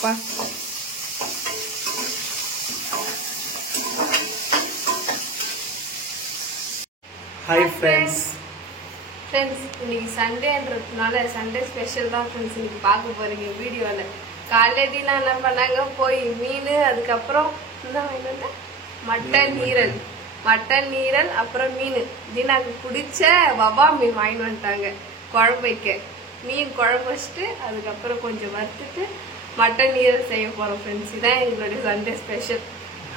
அப்பா Hi friends. Friends, இன்னைக்கு சண்டேன்றதுனால Sunday special தான் ஃப்ரெண்ட்ஸ் இன்னைக்கு பார்க்க போறீங்க வீடியோல. காலையில என்ன பண்ணாங்க போய் மீன் அதுக்கப்புறம் மட்டன் நீரல் அப்புறம் மீன் தீனாக்கு பிடிச்ச வவா மீன் வாங்கிட்டு வந்துட்டாங்க குழம்பு வைக்க. மீன் குழம்பு வச்சுட்டு அதுக்கப்புறம் கொஞ்சம் வறுத்துட்டு மட்டன் நீரல் செய்ய போறோம் ஃப்ரெண்ட்ஸ். இதான் எங்களுடைய சண்டே ஸ்பெஷல்.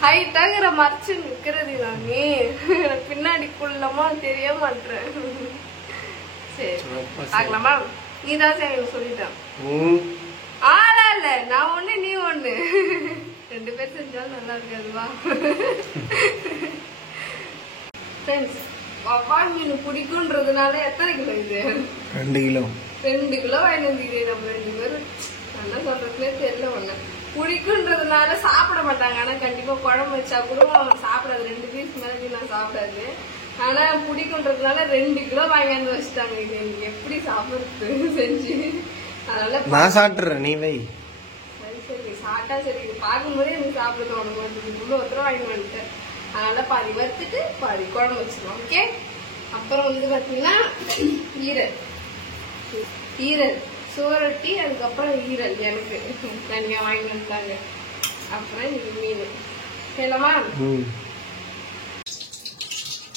ஹைட்டாகிற மறைச்சு நிக்கிறது நானே பின்னாடி குள்ளமா தெரிய மாட்டேன். சரி பார்க்கலாமா? நீ தான் செய்யணும் சொல்லிட்டான். ஆளா இல்ல நான் ஒண்ணு நீ ஒண்ணு ரெண்டு பேர் செஞ்சாலும் நல்லா இருக்காதுவா. ஃப்ரெண்ட்ஸ் வவ்வா மீன் பிடிக்கும்ன்றதுனால எத்தனை கிலோ இது? 2 கிலோ. 2 கிலோ வாங்கி வந்துக்கிறே நம்ம 2 பேரும். நல்லா சொல்றதுலே தெரியல ஒண்ணு. பிடிக்கும்ன்றதுனால சாப்பிட மாட்டாங்க. ஆனா கண்டிப்பா குழம்பு வச்சா கூட சாப்பிடாது. 2 பீஸ் மேலே நான் சாப்பிடாது. ஆனா பிடிக்கும்ன்றதுனால 2 கிலோ வாங்கியாந்து வச்சுட்டாங்க. இது எனக்கு எப்படி சாப்பிடுறது செஞ்சு. அதனால நான் சாப்பிட்டுறேன் நீ வை. சரி சரி சாப்பிட்டா சரி. இது பார்க்கும்போதே எனக்கு சாப்பிட தோணும். இவ்வளோ ஒருத்தர வாங்கி வந்துட்டேன். அதனால பாதி வறுத்துட்டு பாதி குழம்பு வச்சுக்கலாம். ஓகே. அப்புறம் பாத்தீங்கன்னா ஈரல் சோரட்டி அதுக்கப்புறம் ஈரல் எனக்கு தனியா வாங்கி வந்துட்டாங்க. அப்புறம் இது மீன் செய்யலாமா?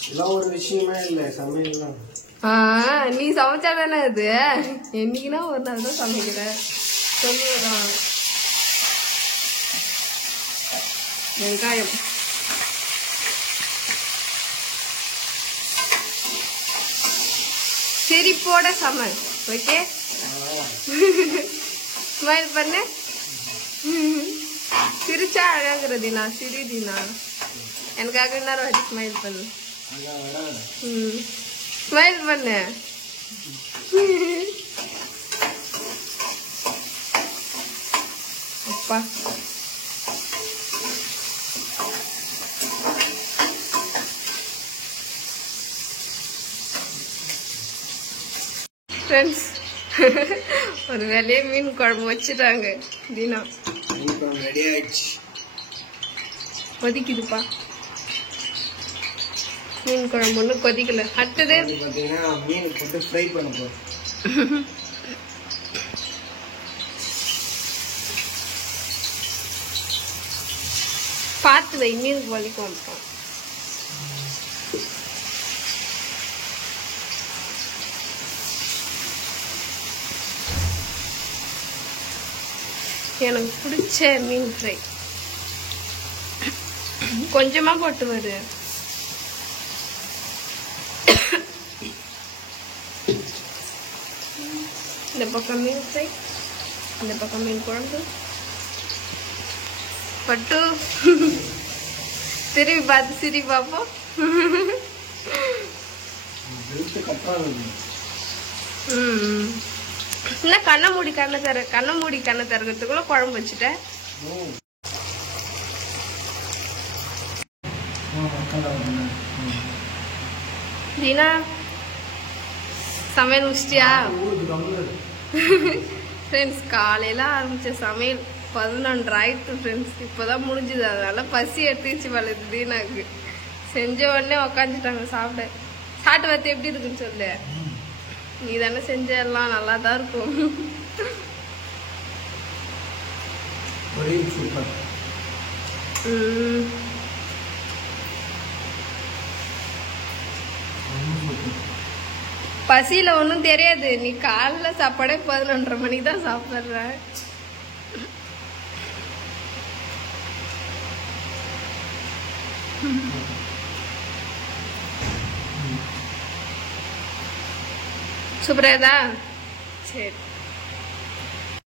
இதெல்லாம் ஒரு விஷயமே இல்ல சமையல்லாம். நீ சமைச்சா தானே அது. என்னைக்குன்னா ஒரு நாள் தான் சமைக்கிறேன் சொல்லுவதான். வெங்காயம் சிரிப்போட சமை. ஓகே ஸ்மைல் பண்ணு. சிரிச்சா அழகுறதுனா சிரிதினா எனக்காக இன்னொரு வாட்டி ஸ்மைல் பண்ணு. ஸ்மைல் பண்ணு. அப்பா ஃப்ரெண்ட்ஸ் ஒரு வேலையே மீன் குழம்பு வச்சுட்டாங்க. தீனா ரெடி ஆயிடுச்சு. கொதிக்குதுப்பா. மீன் குழம்பு ஒன்றும் கொதிக்கல. அடுத்தது பாத்தீங்கன்னா மீன் போட்டு ஃப்ரை பண்ண போறோம். பார்த்து வை மீன் வலிக்கும். எனக்கு பிடிச்ச மீன் ஃப்ரை கொஞ்சமா போட்டு வரு. இந்த பக்கம் மீன் ஃப்ரை இந்த பக்கம் மீன் குழம்பு பட்டு திரும்பி பார்த்து சிரி பார்ப்போம். இல்லை கண்ணை மூடி கண்ணை திறக்கிறதுக்குள்ள குழம்பு வச்சுட்டேன். தீனா சமையல் முடிச்சிட்டியா? ஃப்ரெண்ட்ஸ் காலையில ஆரம்பிச்ச சமையல் 11 ஆயிடுச்சு ஃப்ரெண்ட்ஸ். இப்போதான் முடிஞ்சுது. அதனால பசி எடுத்துச்சு வளருது தீனாக்கு. செஞ்ச உடனே உக்காந்துட்டாங்க சாப்பிட்டு பார்த்து எப்படி இருக்குன்னு சொல்லு. நீ தானே செஞ்ச எல்லாம் நல்லா தான் இருக்கும். பசியில ஒன்னும் தெரியாது. நீ காலைல சாப்பாடே 11:30 மணிக்கு தான் சாப்பிடுற. சூப்பரா சரி